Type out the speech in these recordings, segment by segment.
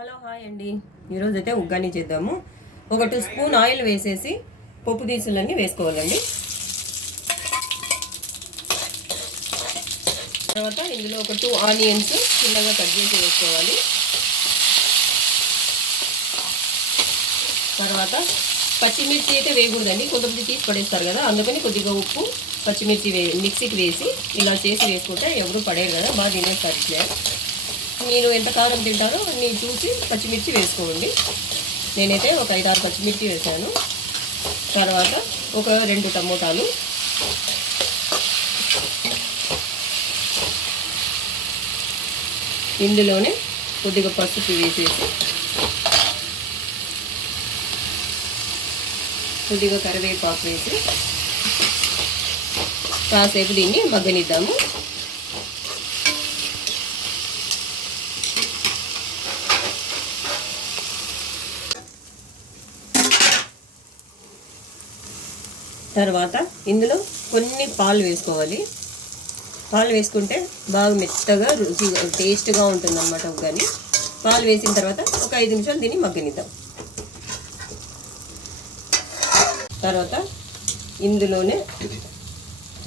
Hello hi అండి. ఈరోజు అయితే ఉగ్గాని చేద్దాము. ఒక టూ స్పూన్ ఆయిల్ వేసేసి పప్పు దినుసులన్నీ వేసుకోవాలండి. తర్వాత ఇందులో ఒక టూ ఆనియన్స్ చిన్నగా కట్ చేసి వేసుకోవాలి. తర్వాత పచ్చిమిర్చి అయితే వేయకూడదండి. కొంతమంది తీసి పడేస్తారు కదా అందుకని కొద్దిగా ఉప్పు పచ్చిమిర్చి వే మిక్సీకి వేసి ఇలా చేసి వేసుకుంటే ఎవరు పడేరు కదా బాగా తినేస్తారు ఇట్లా. మీరు ఎంత కారం తింటారో అన్ని చూసి పచ్చిమిర్చి వేసుకోండి. నేనైతే ఒక ఐదారు పచ్చిమిర్చి వేసాను. తర్వాత ఒక రెండు టమోటాలు. ఇందులోనే కొద్దిగా పసుపు వేసేసి కొద్దిగా కరివేపాకు వేసి కాసేపు దీన్ని మగ్గనిద్దాము. తర్వాత ఇందులో కొన్ని పాలు వేసుకోవాలి. పాలు వేసుకుంటే బాగా మెత్తగా రుచి టేస్ట్గా ఉంటుంది అన్నమాట ఉగ్గాని. పాలు వేసిన తర్వాత ఒక ఐదు నిమిషాలు దీన్ని మగ్గనిద్దాం. తర్వాత ఇందులోనే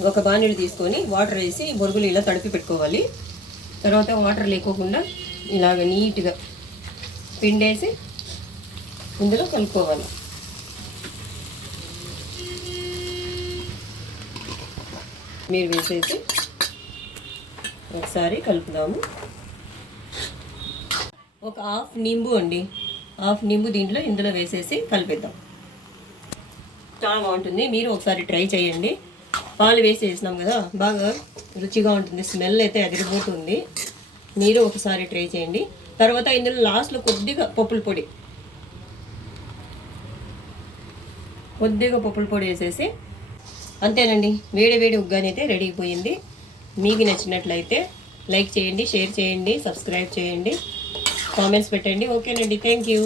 ఒక బాణీలు తీసుకొని వాటర్ వేసి బొరుగులు ఇలా తడిపి పెట్టుకోవాలి. తర్వాత వాటర్ లేకోకుండా ఇలాగ నీట్గా పిండేసి ఇందులో కలుపుకోవాలి. మీరు వేసేసి ఒకసారి కలుపుదాము. ఒక హాఫ్ నింబు అండి. హాఫ్ నింబు దీంట్లో ఇందులో వేసేసి కలిపేద్దాం. చాలా బాగుంటుంది. మీరు ఒకసారి ట్రై చేయండి. పాలు వేసి వేసినాం కదా బాగా రుచిగా ఉంటుంది. స్మెల్ అయితే అదిరిపోతుంది. మీరు ఒకసారి ట్రై చేయండి. తర్వాత ఇందులో లాస్ట్లో కొద్దిగా పప్పుల పొడి. కొద్దిగా పప్పుల పొడి వేసేసి అంతేనండి. వేడి వేడి ఉగ్గాని అయితే రెడీ అయిపోయింది. మీకు నచ్చినట్లయితే లైక్ చేయండి షేర్ చేయండి సబ్స్క్రైబ్ చేయండి. కామెంట్స్ పెట్టండి. ఓకేనండి. Thank you.